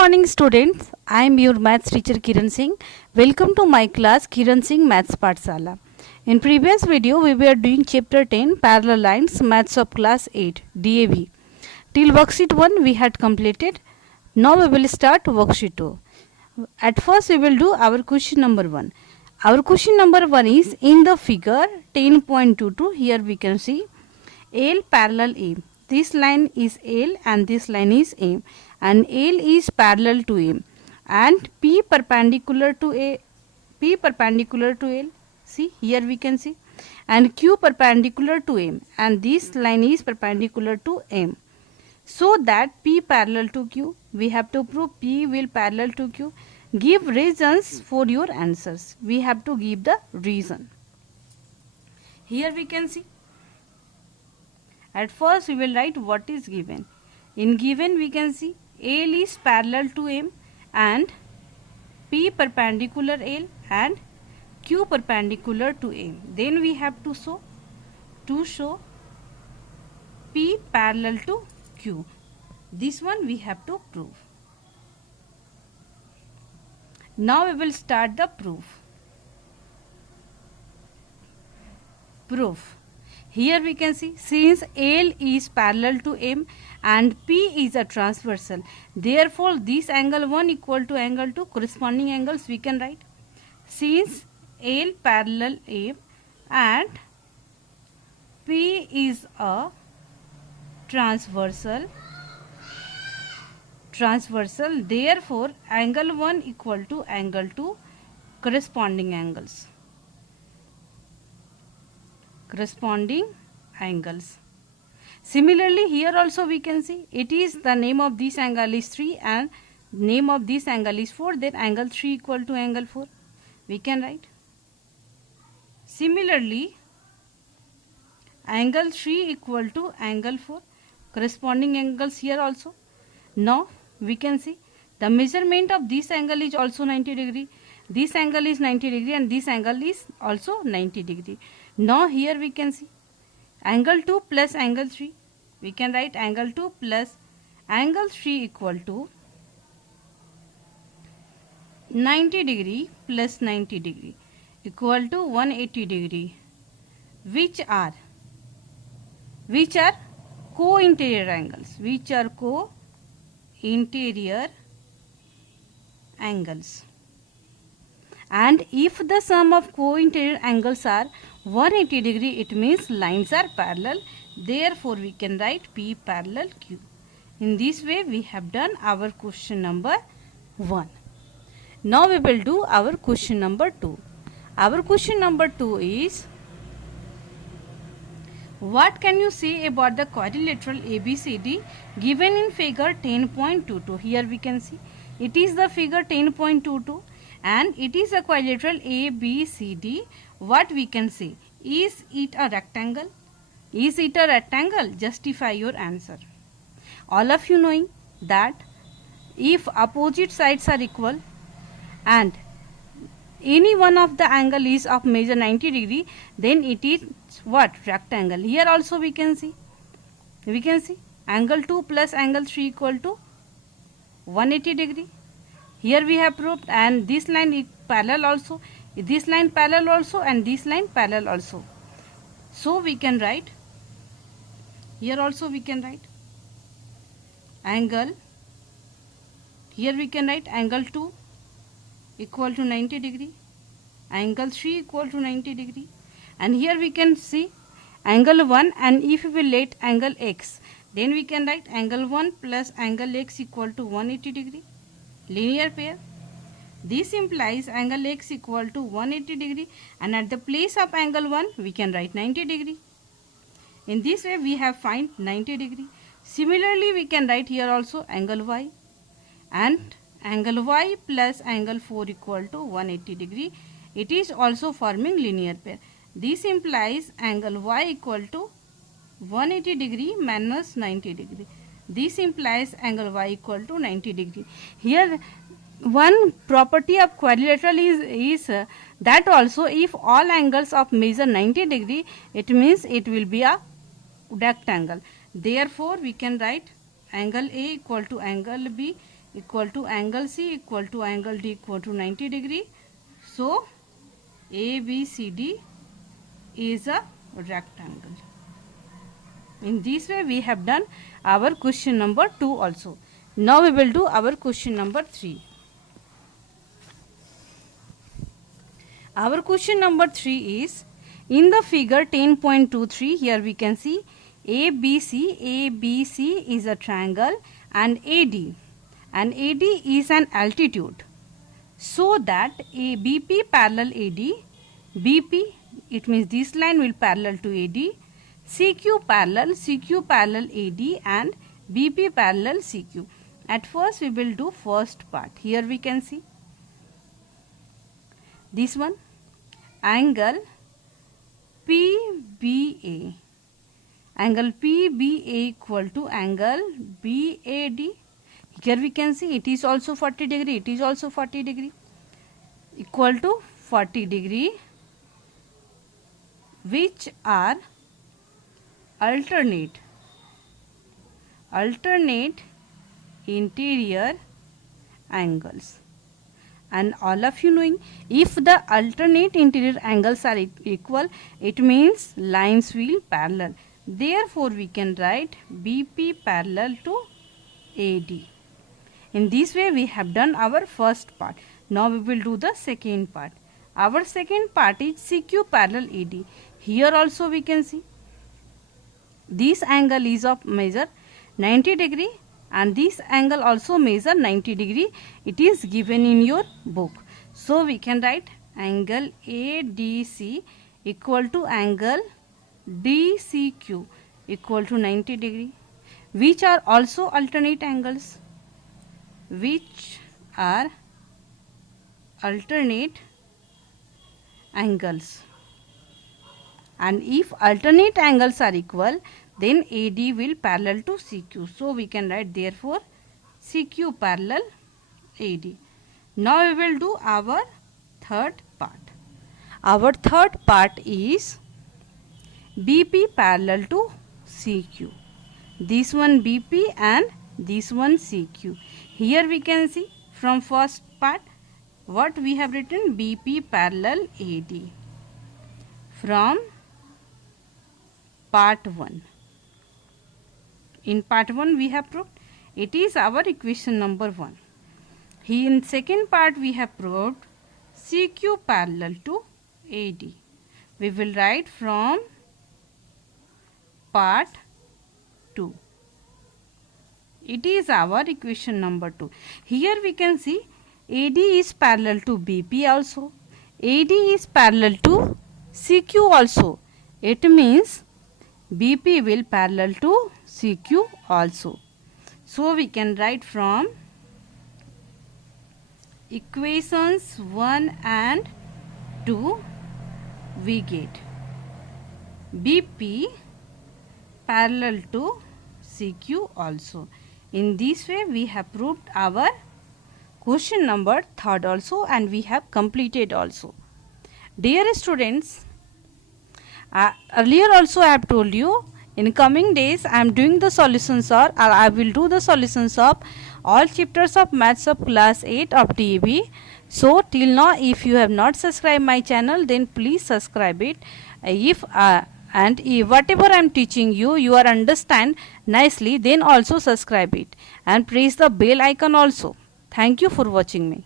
morning students, I am your maths teacher Kiran Singh. Welcome to my class Kiran Singh Maths Pathshala. In previous video we were doing chapter 10 parallel lines maths of class 8 DAV. Till worksheet 1 we had completed. Now we will start worksheet 2. At first we will do our question number 1. Our question number 1 is in the figure 10.22. Here we can see L parallel A. This line is L and this line is M, and L is parallel to M and P perpendicular to L. See, here we can see, and Q perpendicular to M, and this line is perpendicular to M. So that P parallel to Q, we have to prove P will parallel to Q. Give reasons for your answers. We have to give the reason. Here we can see. At first we will write what is given. In given we can see L is parallel to M and P perpendicular L and Q perpendicular to M. Then we have to show P parallel to Q. This one we have to prove. Now we will start the proof. Here we can see, since L is parallel to M and P is a transversal, therefore this angle 1 equal to angle 2, corresponding angles we can write. Since L parallel M and P is a transversal, therefore angle 1 equal to angle 2, corresponding angles. Similarly, here also we can see it is the name of this angle is 3 and name of this angle is 4, then angle 3 equal to angle 4 we can write. Similarly, angle 3 equal to angle 4, corresponding angles here also. Now we can see the measurement of this angle is also 90 degree. This angle is 90 degree and this angle is also 90 degree. Now here we can see angle 2 plus angle 3. We can write angle 2 plus angle 3 equal to 90 degree plus 90 degree equal to 180 degree, which are co-interior angles. And if the sum of co-interior angles are 180 degree, it means lines are parallel. Therefore, we can write P parallel Q. In this way, we have done our question number 1. Now, we will do our question number 2. Our question number 2 is, what can you say about the quadrilateral ABCD given in figure 10.22? Here we can see it is the figure 10.22 and it is a quadrilateral ABCD. What we can say? Is it a rectangle? Justify your answer. All of you knowing that if opposite sides are equal and any one of the angle is of measure 90 degree, then it is what? Rectangle. Here also we can see angle 2 plus angle 3 equal to 180 degree. Here we have proved, and this line is parallel also, this line parallel also, and this line parallel also. So we can write, here also we can write angle, here we can write angle 2 equal to 90 degree, angle 3 equal to 90 degree, and here we can see angle 1, and if we will let angle x, then we can write angle 1 plus angle x equal to 180 degree. Linear pair. This implies angle x equal to 180 degree, and at the place of angle 1 we can write 90 degree. In this way we have find 90 degree. Similarly we can write here also angle y, and angle y plus angle 4 equal to 180 degree. It is also forming linear pair. This implies angle y equal to 180 degree minus 90 degree. This implies angle y equal to 90 degree. Here one property of quadrilateral is that also if all angles of measure 90 degree, it means it will be a rectangle. Therefore, we can write angle A equal to angle B equal to angle C equal to angle D equal to 90 degree. So ABCD is a rectangle. In this way we have done our question number 2 also. Now we will do our question number 3. Our question number 3 is, in the figure 10.23, here we can see ABC is a triangle and AD is an altitude. So that BP parallel AD, BP, it means this line will parallel to AD, CQ parallel AD and BP parallel CQ. At first we will do first part. Here we can see this one, angle PBA. Angle PBA equal to angle BAD. Here we can see it is also 40 degree, it is also 40 degree, equal to 40 degree, which are alternate interior angles. And all of you knowing, if the alternate interior angles are equal, it means lines will parallel. Therefore we can write BP parallel to AD. In this way we have done our first part. Now we will do the second part. Our second part is CQ parallel AD. Here also we can see this angle is of measure 90 degree and this angle also measure 90 degree. It is given in your book. So we can write angle ADC equal to angle DCQ equal to 90 degree, which are also alternate angles. And if alternate angles are equal, then AD will parallel to CQ. So we can write therefore CQ parallel AD. Now we will do our third part. Our third part is BP parallel to CQ. This one BP and this one CQ. Here we can see from first part what we have written, BP parallel AD. From part 1. In part 1 we have proved it is our equation number 1. Here in second part we have proved CQ parallel to AD. We will write from part 2. It is our equation number 2. Here we can see AD is parallel to BP also. AD is parallel to CQ also. It means BP will parallel to CQ also. So we can write from equations 1 and 2 we get BP parallel to CQ also. In this way we have proved our question number 3 also and we have completed also. Dear students, earlier also I have told you, in coming days I am doing the solutions or I will do the solutions of all chapters of maths of class 8 of DAB. So till now if you have not subscribed my channel, then please subscribe it. If whatever I am teaching you, you are understand nicely, then also subscribe it and press the bell icon also. Thank you for watching me.